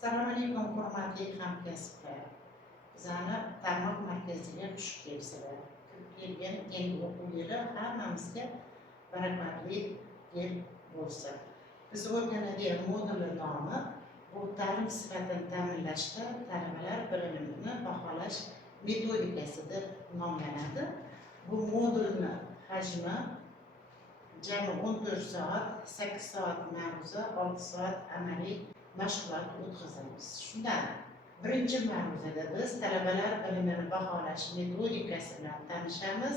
Assalomu alaykum, hurmatli hamkasblar. Bizani tarmoq markaziga xush kelibsizlar. Kelgan yangi o'quv yili hammamizga barakatli yil bo'lsin. Biz o'rganadigan modul nomi bu ta'lim sifatini ta'minlashda talabalar bilimini baholash metodikasi deb nomlanadi. Bu modulni hajmi jami 14 soat, 8 soat ma'ruza, 6 soat amaliy mashg'ulot o'tkazamiz. Shundan birinchi ma'ruzada biz talabalar bilimini baholash metodikasi bilan tanishamiz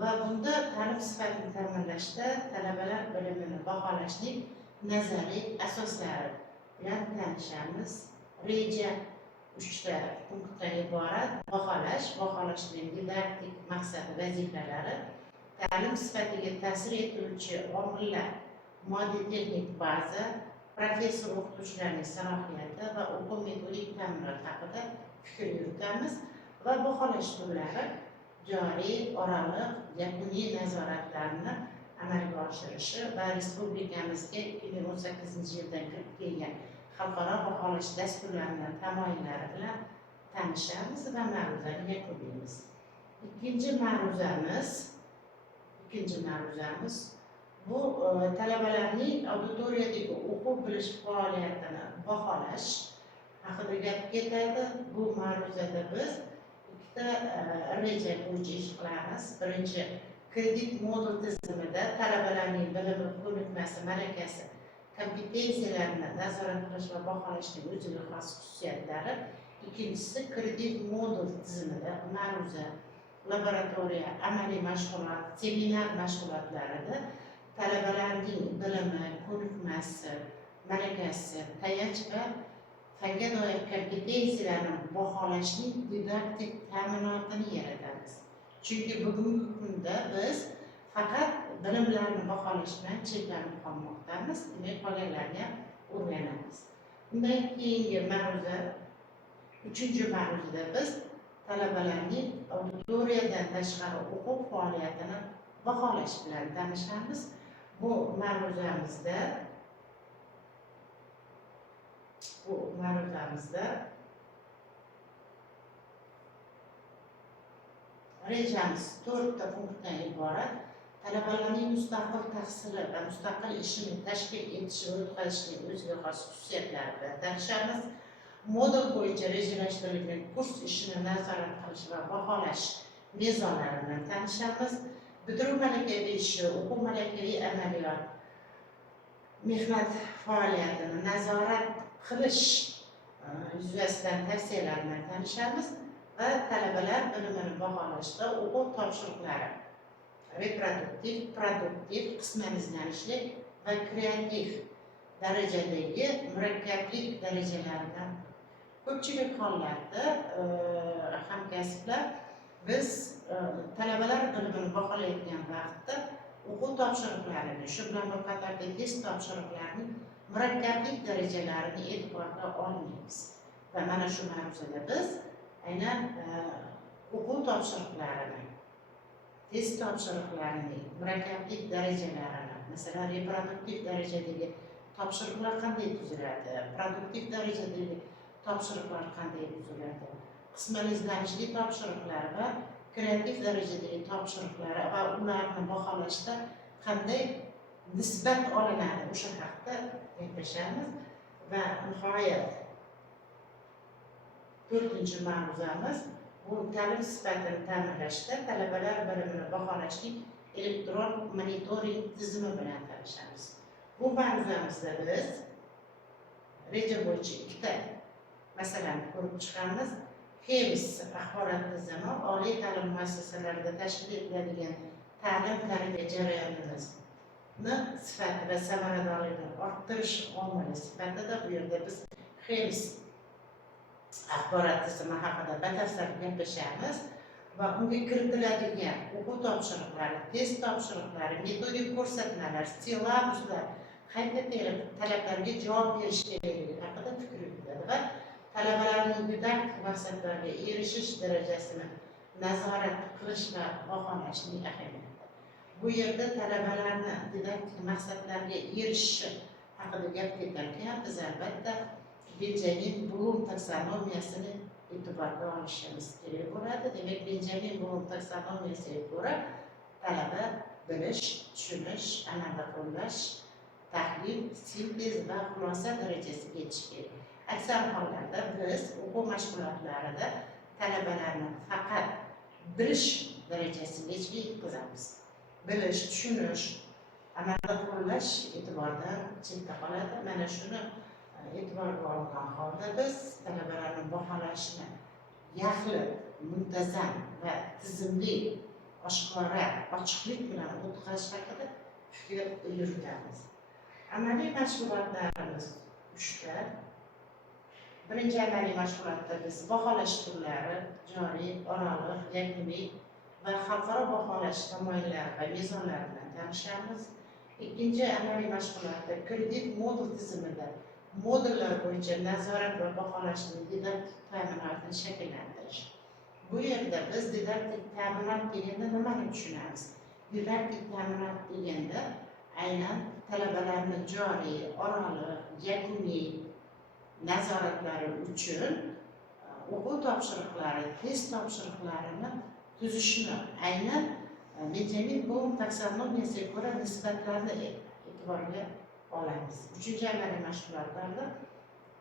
va bunda ta'lim sifatini ta'minlashda talabalar bilimini baholashning nazariy asoslari bilan tanishamiz. Reja 3 ta punktdan iborat. Baholashning didaktik maqsadi, vazifalari, ta'lim sifatiga ta'sir etuvchi omillar, moddiy texnik baza, professor o'qituvchilarning salohiyati va o'quv metodik ta'minot haqida fikr yuritamiz va baholash turlari, joriy, oraliq, yakuniy nazoratlarni amalga oshirishi va respublikamizga 2018 yildan kirib kelgan xalqaro baholash dasturlarining tamoyillari bilan tanishamiz va ma'ruzani yakunlaymiz. Ikkinchi ma'ruzamiz bu talabalarning auditoriyadagi o'quv bilish faoliyatini baholash haqida gap ketadi. Bu ma'ruzada biz ikkita reja bo'yicha ish qilamiz. Birinchi, kredit modul tizimida talabalarning bilimi, ko'nikmasi, malakasi, kompetensiyalarini nazorat qilish va baholashning o'ziga xos xususiyatlari. Ikkinchisi, kredit modul tizimida ma'ruza, laboratoriya, amaliy mashg'ulot, seminar mashg'ulotlarida talabalarning bilimi, ko'nikmasi, malakasi, tayanch va fanga doir kompetensiyalarni baholashning didaktik ta'minotini yaratamiz. Chunki bugungi kunda biz faqat bilimlarni baholash bilan cheklanib qolmoqdamiz, demak qolganlarni ham o'rganamiz. Undan keyingi ma'ruza, uchinchi ma'ruzada biz talabalarning auditoriyadan tashqari o'quv faoliyatini baholash bilan tanishamiz. Bu ma'ruzamizda rejamiz 4 ta punktdan iborat. Talabalarning mustaqil tahsili va mustaqil ishini tashkil etish va o'tkazishning o'ziga xos xususiyatlari bilan tanishamiz. Modul bo'yicha rejalashtirilgan kurs ishini nazorat qilish va baholash mezonlari bilan tanishamiz. Bitiruv malakaviy ishi, o'quv malakaviy amaliyot, mehnat faoliyatini nazorat qilish yuzasidan tavsiyalar bilan tanishamiz va talabalar bilimini baholashda o'quv topshiriqlari, reproduktiv, produktiv, qisman izlanishli va kreativ darajadagi murakkablik darajalaridan ko'pchilik hollarda hamkasblar biz talabalar bilimini baholayotgan vaqtda o'quv topshiriqlarini, shu bilan bir qatorda test topshiriqlarining murakkablik darajalarini e'tiborga olmaymiz. Va mana shu mavzuda biz aynan o'quv topshiriqlarini, test topshiriqlarining murakkablik darajalarini, masalan, reproduktiv darajadagi topshiriqlar qanday tuziladi, produktiv darajadagi topshiriqlar qanday tuziladi, qisman izlanishli topshiriqlar va kreativ darajadagi topshiriqlar va ularni baholashda qanday nisbat olinadi, o'sha haqida gaplashamiz. Va nihoyat 4-chi ma'ruzamiz bu ta'lim sifatini ta'minlashda talabalar bilimini baholashning elektron monitoring tizimi bilan tanishamiz. Bu ma'ruzamizda biz reja bo'yicha ikkita masalani ko'rib chiqamiz. HEMS axborot tizimi oliy ta'lim muassasalarida tashkil etiladigan ta'lim tarbiya jarayonini sifati va samaradorligini orttirish omili sifatida bu yerda biz HEMS axborot tizimi haqida batafsil gaplashamiz va unga kiritiladigan o'quv topshiriqlari, test topshiriqlari, metodik ko'rsatmalar, silabuslar qayta talablarga javob berish kerakligi haqida fikr yuritadi va talabalarning didaktik maqsadlarga erishish darajasini nazorat qilish va baholashning ahamiyati. Bu yerda talabalarni didaktik maqsadlarga erishishi haqida gap ketarkan, biz albatta Benjamin Bloom taksonomiyasini e'tiborga olishimiz kerak bo'ladi. Demak, Benjamin Bloom taksonomiyasiga ko'ra talaba bilish, tushunish, amalda qo'llash, tahlil, sintez va xulosa darajasiga yetish kerak. Aksar hollarda biz o'quv mashg'ulotlarida talabalarni faqat bilish darajasigacha yetkazamiz. Bilish, tushunish, amalda qo'llash e'tibordan chetda qoladi. Mana shuni e'tiborga olgan holda biz talabalarni baholashni yaxlit, muntazam va tizimli, oshkora, ochiqlik bilan o'tkazish haqida fikr yuritamiz. Amaliy mashg'ulotlarimiz 3 ta. Birinchi amaliy mashg'ulotda biz baholash turlari, joriy, oraliq, yakuniy va xalqaro baholash tamoyillari va mezonlari bilan tanishamiz. Ikkinchi amaliy mashg'ulotda kredit modul tizimida modullar bo'yicha nazorat va baholashning didaktik ta'minotini shakllantirish. Bu yerda biz didaktik ta'minot deganda nimani tushunamiz? Didaktik ta'minot deganda aynan talabalarni joriy, oraliq, yakuniy nazoratlari uchun o'quv topshiriqlari, test topshiriqlarini tuzishni aynan Benjamin Bloom taksonomiyasiga ko'ra nisbatlarni e'tiborga olamiz. Uchinchi amaliy mashg'ulotlarda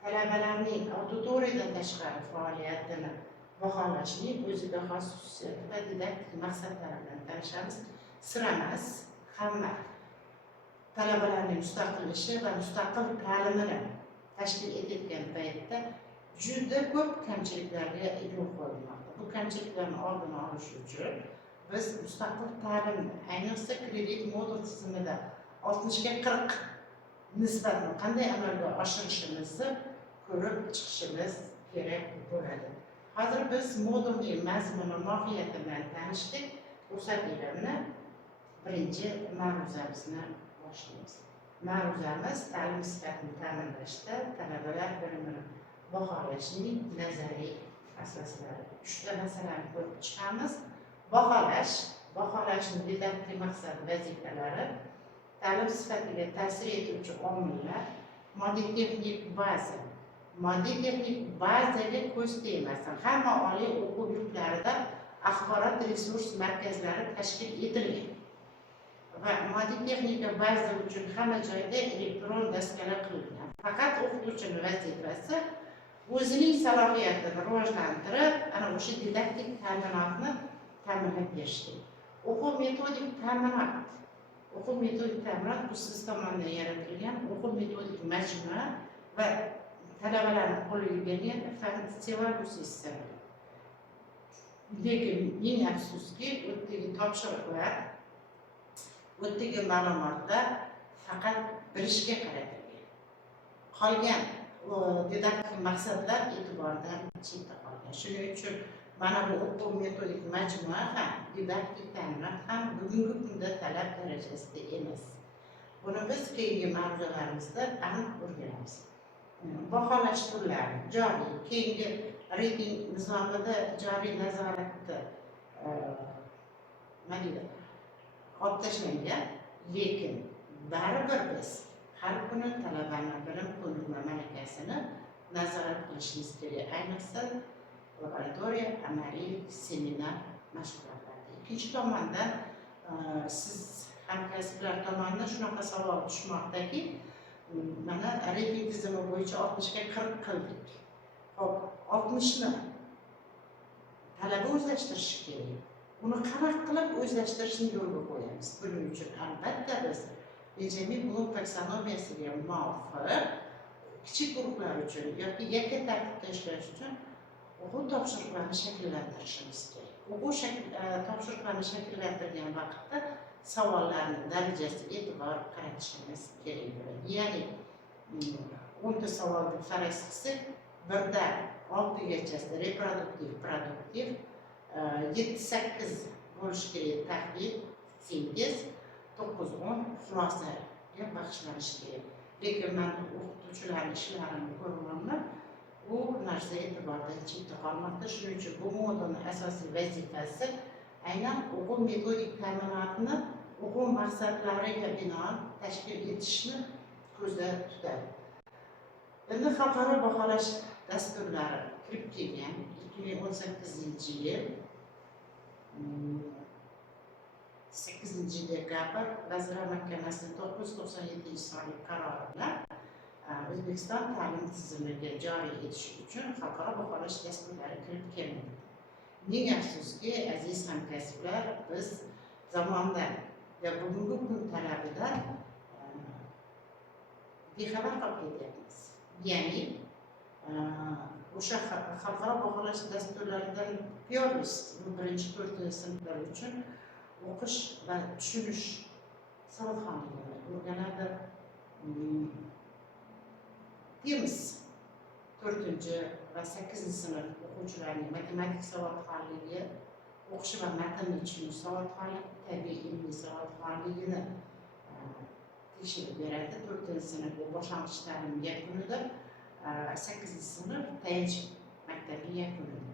talabalarning auditoriyadan tashqari faoliyatini baholashning o'ziga xos xususiyati va didaktik maqsadlari bilan tanishamiz. Sir emas, hamma talabalarning mustaqil ishi va mustaqil ta'limini tashkil etayotgan paytda juda ko'p kamchiliklarga yo'l qo'yilmoqda. Bu kamchiliklarni oldini olish uchun biz mustaqil ta'limni, ayniqsa kredit modul tizimida 60 ga 40 nisbatni qanday amalga oshirishimizni ko'rib chiqishimiz kerak bo'ladi. Hozir biz modulning mazmuni, mohiyati bilan tanishdik. Ruxsatliklarimni birinchi ma'ruzamizni boshlaymiz. Ma'ruzamiz ta'lim sifatini ta'minlashda talabalar bilimini baholashning nazariy asoslari. 3 ta masalani ko'rib chiqamiz. Baholashning didaktik maqsad vazifalari, ta'lim sifatiga ta'sir etuvchi omillar, moddiy texnik baza. Moddiy texnik bazaga ko'z tegmasin. Hamma oliy o'quv yurtlarida axborot resurs markazlari tashkil etilgan. Va moddiy texnika baza uchun hamma joyda elektron dastkalar qilingan. Faqat o'qituvchining vazifasi o'zining salohiyatini rivojlantirib, ana o'sha didaktik ta'minotni ta'minlab berishdir. O'quv metodik ta'minot bu siz tomonidan yaratilgan o'quv metodik majmua va talabalarning qo'liga berilgan fan-festival sistema. Lekin eng afsuski, o'tdagi topshiriqlar, o'tdagi ma'lumotlar faqat bilishga qaratilgan. Qolgan didaktik maqsadlar e'tibordan chetda qolgan. Shuning uchun mana bu o'quv metodik majmua ham, didaktik ta'minot ham bugungi kunda talab darajasida emas. Buni biz keyingi mavzularimizda aniq o'rganamiz. Baholash turlari, joriy, keyingi reyting nizomida joriy nazoratni olib tashlangan, lekin baribir biz har kuni talabaning bilim ko'nikma malakasini nazorat qilishimiz kerak. Ayniqsa laboratoriya, amaliy, seminar mashg'ulotlarda. Ikkinchi tomondan siz hamkasblar tomonidan shunaqa savol tushmoqdaki, mana reyting tizimi bo'yicha 60 ga 40 qildik. Xo'p, 60 ni talaba o'zlashtirishi kerak. Uni qanaqa qilib o'zlashtirishni yo'lga qo'yamiz? Buning uchun albatta biz Benjamin Bloom taksonomiyasiga muvofiq kichik guruhlar uchun yoki yakka tartibda ishlash uchun o'quv topshiriqlarini shakllantirishimiz kerak. O'quv topshiriqlarini shakllantirgan vaqtda savollarning darajasiga e'tibor qaratishimiz kerak bo'ladi. Ya'ni 10 ta savolni faraz qilsak, 1dan 6 gachasida reproduktiv, produktiv, 7-8 bo'lishi kerak tahlil, sintez, 9-10 xulosaga bag'ishlanishi kerak. Lekin men o'qituvchilarning ishlarini ko'ryapman, bu narsa e'tibordan chetda qolmoqda. Shuning uchun bu modulning asosiy vazifasi aynan o'quv metodik ta'minotini o'quv maqsadlariga binoan tashkil etishni ko'zda tutadi. Endi xalqaro baholash dasturlari kirib kelgan 2018-yil 8-dekabr Vazirlar Mahkamasining 997-sonli qarori bilan O'zbekiston ta'lim tizimiga joriy etish uchun xalqaro baholash dasturlari kirib kelmoqda. Ming afsuski, aziz hamkasblar, biz zamonda va bugungi kun talabidan bexabar qolib ketyapmiz. Ya'ni o'sha xalqaro baholash dasturlaridan pyorist birinchi to'rtinchi sinflar uchun o'qish va tushunish savodxonligini o'rganadi. Deymiz, 4 va 8 sinf o'quvchilarining matematik savodxonligi, o'qish va matnni tushunish savodxonligi, tabiiy ilmiy savodxonligini tekshirib beradi. 4-sinf bu boshlang'ich ta'lim yakunida, 8-sinf tayanch maktabi yakunida.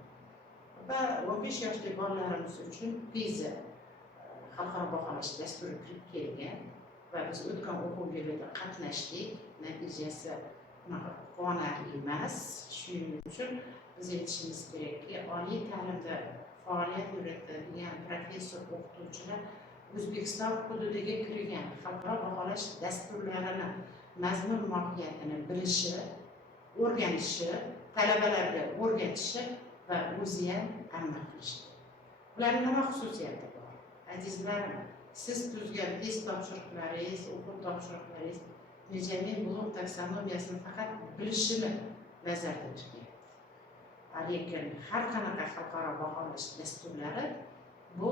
Va 15 yoshli bolalarimiz uchun PISA xalqaro baholash dasturi kirib kelgan va biz o'tgan o'quv yilida qatnashdik. Natijasi quvonarli emas. Shuning uchun biz aytishimiz kerakki, oliy ta'limda faoliyat yuritadigan professor o'qituvchilar O'zbekiston hududiga kirgan xalqaro baholash dasturlarini mazmun mohiyatini bilishi, o'rganishi, talabalarga o'rgatishi va o'zi ham amal qilishi. Ularning nima xususiyati bor? Azizlarim, siz tuzgan test topshiriqlaringiz, o'quv topshiriqlaringiz Benjamin Bloom taksonomiyasini faqat bilishini nazarda tutyapti. Lekin har qanaqa xalqaro baholash dasturlari bu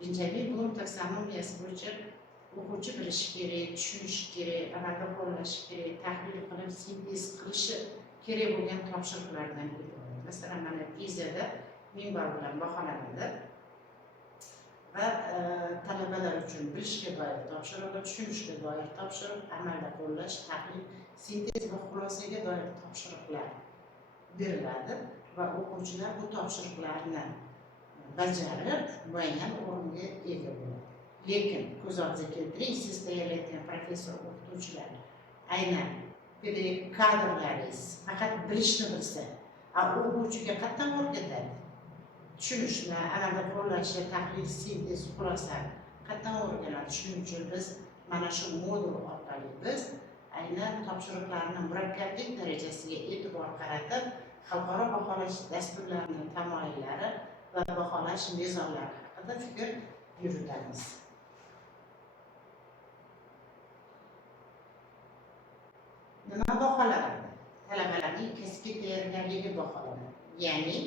Benjamin Bloom taksonomiyasi bo'yicha o'quvchi bilishi kerak, tushunishi kerak, amalda qo'llashi kerak, tahlil qilib, sintez qilishi kerak bo'lgan topshiriqlardan iborat. Masalan, mana PISAda 1000 ball bilan baholanadi va talabalar uchun bilishga doir topshiriqlar, tushunishga doir topshiriq, amalda qo'llash, tahlil, sintez va xulosaga doir topshiriqlar beriladi va o'quvchilar bu topshiriqlarni bajarib, muayyan o'ringa ega bo'ladi. Lekin ko'z oldiga keltiring, siz tayyorlayotgan professor o'qituvchilar aynan pedagogik kadrlaringiz faqat bilishni bilsa, o'quvchiga qatdan o'rgatadi? Tushunishni, amalda qo'llashni, tahlil, sintez, xulosa qatdan o'rganadi? Shuning uchun biz mana shu modul orqali biz aynan topshiriqlarning murakkablik darajasiga e'tibor qaratib, xalqaro baholash dasturlarining tamoyillari va baholash mezonlari haqida fikr yuritamiz. Nima baholanadi? Talabalarning kasbiy tayyorgarligi baholanadi. Ya'ni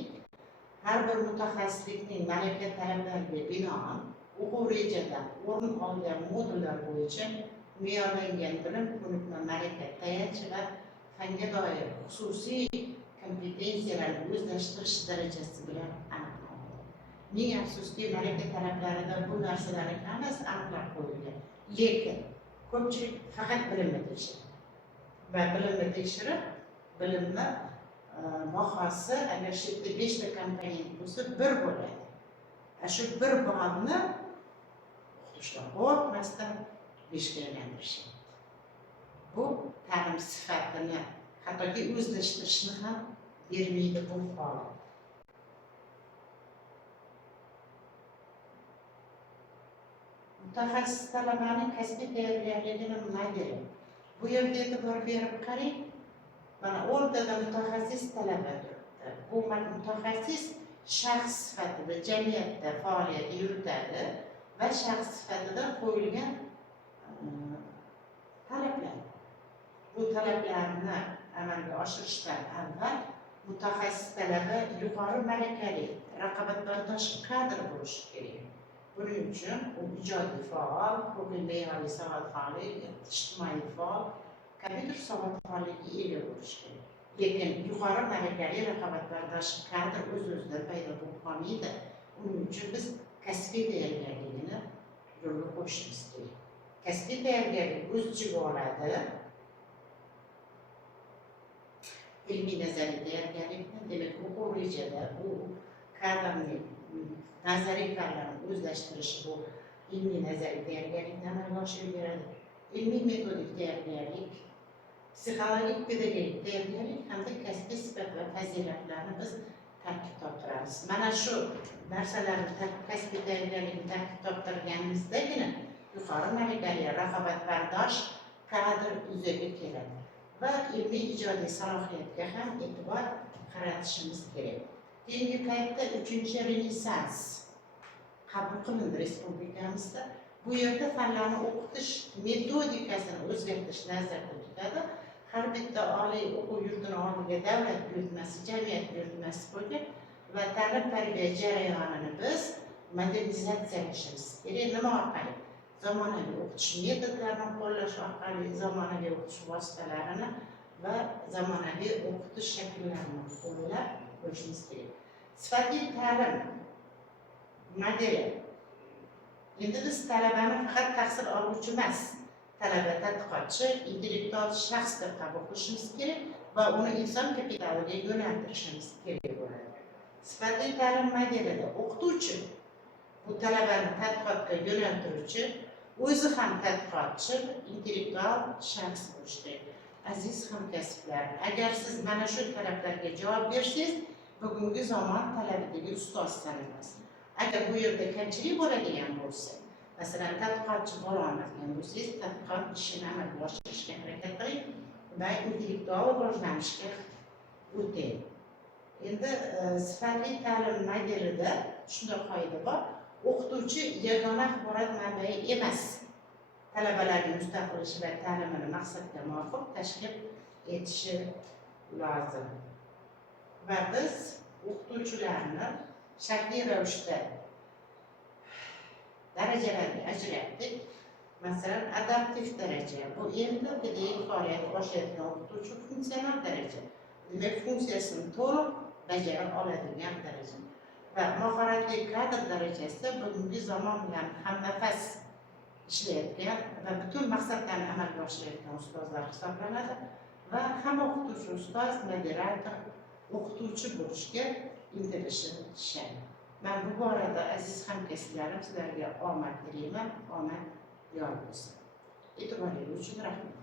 har bir mutaxassislikning malaka talablariga binoan o'quv rejadan o'rin olgan modullar bo'yicha me'yorlangan bilim, ko'nikma, malaka, tayanch va fanga doir xususiy kompetensiyalarni o'zlashtirish darajasi bilan aniqlanadi. Ming afsuski, malaka talablarida bu narsalarning hammasi aniqlab qo'yilgan. Lekin ko'pchilik faqat bilimni tekshiradi va bilimni tekshirib, bilimni bahosi agar shu yerda 5 ta komponent bo'lsa 1 bo'ladi. Shu 1 ballni o'qituvchilar o'tmasdan 5 ga aylantirishadi. Bu ta'lim sifatini, hattoki o'zlashtirishni ham bermaydi bu holat. Mutaxassis talabaning kasbiy tayyorgarligini nima deydi? Bu yerda e'tibor berib qarang. Mana o'rtada mutaxassis talaba turibdi. Bu mutaxassis shaxs sifatida jamiyatda faoliyat yuritadi va shaxs sifatida qo'yilgan talablar. Bu talablarni amalga oshirishdan avval mutaxassis talaba yuqori malakali, raqobatbardosh kadr bo'lishi kerak. Buning uchun u ijodiy faol, huquqiy me'yoriy savodxonlik, ijtimoiy faol, kompyuter savodxonligiga ega bo'lishi kerak. Lekin yuqori malakali, raqobatbardosh kadr o'z-o'zidan paydo bo'lib qolmaydi. Uning uchun biz kasbiy tayyorgarligini yo'lga qo'yishimiz kerak. Kasbiy tayyorgarlik o'z ichiga oladi ilmiy nazariy tayyorgarlikni, demak o'quv rejada bu kadrning nazariy fanlarni o'zlashtirishi, bu ilmiy nazariy tayyorgarlikni amalga oshirib beradi. Ilmiy metodik tayyorgarlik psixologik pedagogik tayyorgarlik hamda kasbiy sifat va fazilatlarni biz tarkib toptiramiz. Mana shu narsalarni kasbiy tayyorgarlikni tarkib toptirganimizdagina yuqori malakali raqobatbardosh kadr yuzaga keladi va ilmiy ijodiy salohiyatga ham e'tibor qaratishimiz kerak. Keyingi paytda 3-renessans qabul qilindi respublikamizda. Bu yerda fanlarni o'qitish metodikasini o'zgartirish nazarda tutiladi. Har bitta oliy o'quv yurtini oldiga davlat buyurtmasi, jamiyat buyurtmasi qo'ygan va ta'lim-tarbiya jarayonini biz modernizatsiyalashimiz kerak. Nima orqali? Zamonaviy o'qitish metodlarini qo'llash orqali, zamonaviy o'qitish vositalarini va zamonaviy o'qitish shakllarini qo'llab qo'yishimiz kerak. Sifatli ta'lim modeli. Endi biz talabani faqat tahsil oluvchi emas, talaba tadqiqotchi, intellektual shaxs deb qabul qilishimiz kerak va uni inson kapitaliga yo'naltirishimiz kerak bo'ladi. Sifatli ta'lim modelida o'qituvchi bu talabani tadqiqotga yo'naltiruvchi, o'zi ham tadqiqotchi, intellektual shaxs bo'lishi kerak. Aziz hamkasblar, agar siz mana shu talablarga javob bersangiz, bugungi zamon talabidagi ustoz sanalasiz. Agar bu yerda kamchilik bo'ladigan bo'lsa, masalan, tadqiqotchi bo'la olmagan bo'lsangiz, tadqiqot ishini amalga oshirishga harakat qiling va intellektual rivojlanishga o'ting. Endi sifatli ta'lim modelida shunday qoida bor: o'qituvchi yagona axborot manbai emas. Talabalarning mustaqil va ta'limini maqsadga muvofiq tashkil etishi lozim. Va biz o'qituvchilarni shartli ravishda darajalarga ajratdik. Masalan, adaptiv daraja bu endi pedagogik faoliyat boshlayotgan o'qituvchi funksional daraja. Demak, funksiyasini to'liq bajara oladigan daraja. Va mahoratli kadr darajasi bugungi zamon bilan hamnafas ishlayotgan va butun maqsadlarni amalga oshirayotgan ustozlar hisoblanadi va hamma o'qituvchi ustoz, moderator, o'qituvchi bo'lishga intilishi shart. Men bu borada aziz hamkasblarim sizlarga omad tilayman, omad yor bo'lsin. E'tiboringiz uchun rahmat.